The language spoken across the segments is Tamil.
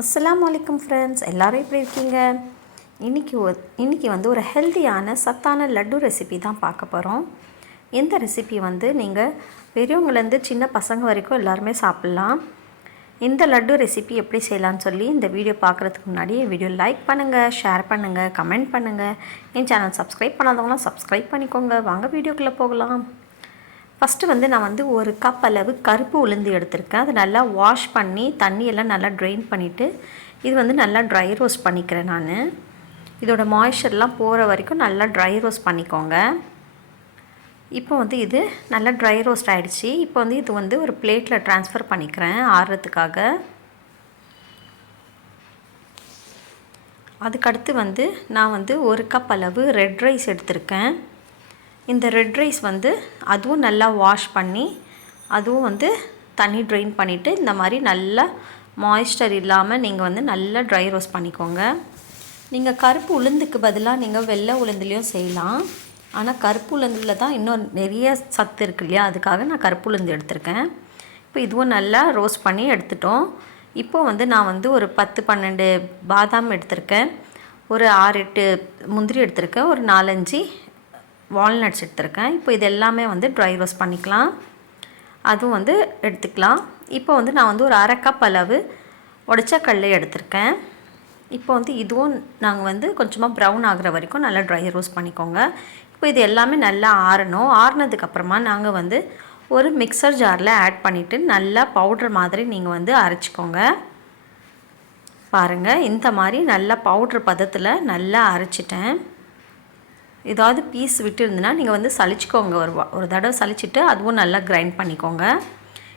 அஸ்லாம் வலைக்கம் ஃப்ரெண்ட்ஸ் எல்லோரும் எப்படி இருக்கீங்க? இன்றைக்கி இன்றைக்கி வந்து ஒரு ஹெல்த்தியான சத்தான லட்டு ரெசிபி தான் பார்க்க போகிறோம் இந்த ரெசிபி வந்து நீங்கள் பெரியவங்கலேருந்து சின்ன பசங்க வரைக்கும் எல்லாருமே சாப்பிட்லாம். இந்த லட்டு ரெசிபி எப்படி செய்யலான்னு சொல்லி இந்த வீடியோ பார்க்குறதுக்கு முன்னாடி வீடியோ லைக் பண்ணுங்கள் ஷேர் பண்ணுங்கள் கமெண்ட் பண்ணுங்கள் என் சேனல் சப்ஸ்கிரைப் பண்ணாதவங்களாம் சப்ஸ்கிரைப் பண்ணிக்கோங்க. வாங்க வீடியோக்குள்ளே போகலாம். ஃபஸ்ட்டு வந்து நான் வந்து ஒரு கப் அளவு கருப்பு உளுந்து எடுத்திருக்கேன். அதை நல்லா வாஷ் பண்ணி தண்ணியெல்லாம் நல்லா ட்ரெயின் பண்ணிவிட்டு இது வந்து நல்லா ட்ரை ரோஸ்ட் பண்ணிக்கிறேன் நான். இதோட மாய்ஸ்சர்லாம் போகிற வரைக்கும் நல்லா ட்ரை ரோஸ்ட் பண்ணிக்கோங்க. இப்போ வந்து இது நல்லா ட்ரை ரோஸ்ட் ஆகிடுச்சி இப்போ வந்து இது வந்து ஒரு பிளேட்டில் ட்ரான்ஸ்ஃபர் பண்ணிக்கிறேன் ஆறுறதுக்காக அதுக்கடுத்து வந்து நான் வந்து ஒரு கப் அளவு ரெட் ரைஸ் எடுத்திருக்கேன். இந்த ரெட் ரைஸ் வந்து அதுவும் நல்லா வாஷ் பண்ணி அதுவும் வந்து தண்ணி ட்ரெயின் பண்ணிவிட்டு இந்த மாதிரி நல்லா மாய்ஸ்டர் இல்லாமல் நீங்கள் வந்து நல்லா ட்ரை ரோஸ்ட் பண்ணிக்கோங்க. நீங்கள் கருப்பு உளுந்துக்கு பதிலாக நீங்கள் வெள்ளை உளுந்துலேயும் செய்யலாம். ஆனால் கருப்பு உளுந்தில் தான் இன்னும் நிறைய சத்து இருக்கு இல்லையா? அதுக்காக நான் கருப்பு உளுந்து எடுத்திருக்கேன். இப்போ இதுவும் நல்லா ரோஸ்ட் பண்ணி எடுத்துட்டோம். இப்போ வந்து நான் வந்து ஒரு பத்து பன்னெண்டு பாதாம் எடுத்திருக்கேன். ஒரு ஆறு எட்டு முந்திரி எடுத்திருக்கேன். ஒரு நாலஞ்சு வால்நட்ஸ் எடுத்திருக்கேன். இப்போ இது எல்லாமே வந்து ட்ரை ரோஸ்ட் பண்ணிக்கலாம். அதுவும் வந்து எடுத்துக்கலாம். இப்போ வந்து நான் வந்து ஒரு அரை கப் அளவு உடச்ச கல் எடுத்திருக்கேன். இப்போ வந்து இதுவும் நாங்கள் வந்து கொஞ்சமாக ப்ரௌன் ஆகிற வரைக்கும் நல்லா ட்ரை ரோஸ்ட் பண்ணிக்கோங்க. இப்போ இது எல்லாமே நல்லா ஆறணும். ஆறுனதுக்கப்புறமா நாங்கள் வந்து ஒரு மிக்சர் ஜாரில் ஆட் பண்ணிவிட்டு நல்லா பவுட்ரு மாதிரி நீங்கள் வந்து அரைச்சிக்கோங்க. பாருங்கள் இந்த மாதிரி நல்லா பவுட்ரு பதத்தில் நல்லா அரைச்சிட்டேன். ஏதாவது பீஸ் விட்டு இருந்துன்னா நீங்கள் வந்து சளிச்சிக்கோங்க ஒரு ஒரு தடவை சளிச்சிட்டு அதுவும் நல்லா கிரைண்ட் பண்ணிக்கோங்க.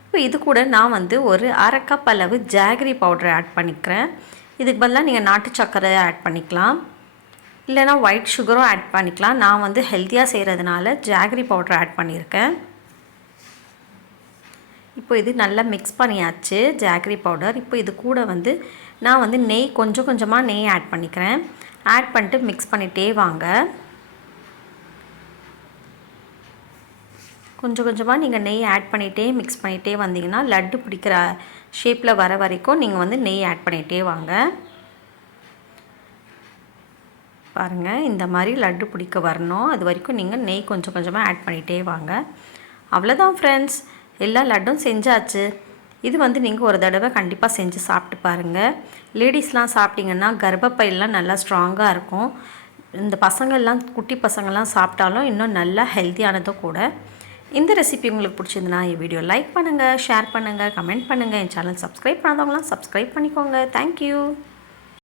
இப்போ இது கூட நான் வந்து ஒரு அரை கப் அளவு ஜாகரி பவுடரை ஆட் பண்ணிக்கிறேன். இதுக்கு பதிலாக நீங்கள் நாட்டு சர்க்கரை ஆட் பண்ணிக்கலாம். இல்லைனா ஒயிட் சுகரும் ஆட் பண்ணிக்கலாம். நான் வந்து ஹெல்த்தியாக செய்கிறதுனால ஜாகரி பவுடர் ஆட் பண்ணியிருக்கேன். இப்போ இது நல்லா மிக்ஸ் பண்ணியாச்சு ஜாகரி பவுடர் இப்போ இது கூட வந்து நான் வந்து நெய் கொஞ்சம் கொஞ்சமாக நெய் ஆட் பண்ணிக்கிறேன். ஆட் பண்ணிட்டு மிக்ஸ் பண்ணிகிட்டே வாங்க. கொஞ்சம் கொஞ்சமாக நீங்கள் நெய் ஆட் பண்ணிகிட்டே மிக்ஸ் பண்ணிகிட்டே வந்தீங்கன்னா லட்டு பிடிக்கிற ஷேப்பில் வர வரைக்கும் நீங்கள் வந்து நெய் ஆட் பண்ணிகிட்டே வாங்க. பாருங்கள் இந்த மாதிரி லட்டு பிடிக்க வரணும். அது வரைக்கும் நீங்கள் நெய் கொஞ்சம் கொஞ்சமாக ஆட் பண்ணிகிட்டே வாங்க. அவ்வளோதான் ஃப்ரெண்ட்ஸ் எல்லா லட்டும் செஞ்சாச்சு. இது வந்து நீங்கள் ஒரு தடவை கண்டிப்பாக செஞ்சு சாப்பிட்டு பாருங்கள் லேடிஸ்லாம் சாப்பிட்டிங்கன்னா கர்ப்பப்பையெல்லாம் நல்லா ஸ்ட்ராங்காக இருக்கும். இந்த பசங்கள்லாம் குட்டி பசங்கள்லாம் சாப்பிட்டாலும் இன்னும் நல்லா ஹெல்த்தியானதும் கூட. இந்த ரெசிபி உங்களுக்கு பிடிச்சிருந்துன்னா என் வீடியோ லைக் பண்ணுங்கள் ஷேர் பண்ணுங்கள் கமெண்ட் பண்ணுங்கள் என் சேனல் சப்ஸ்கிரைப் பண்ணாதவங்களாம் சப்ஸ்கிரைப் பண்ணிக்கோங்க. Thank you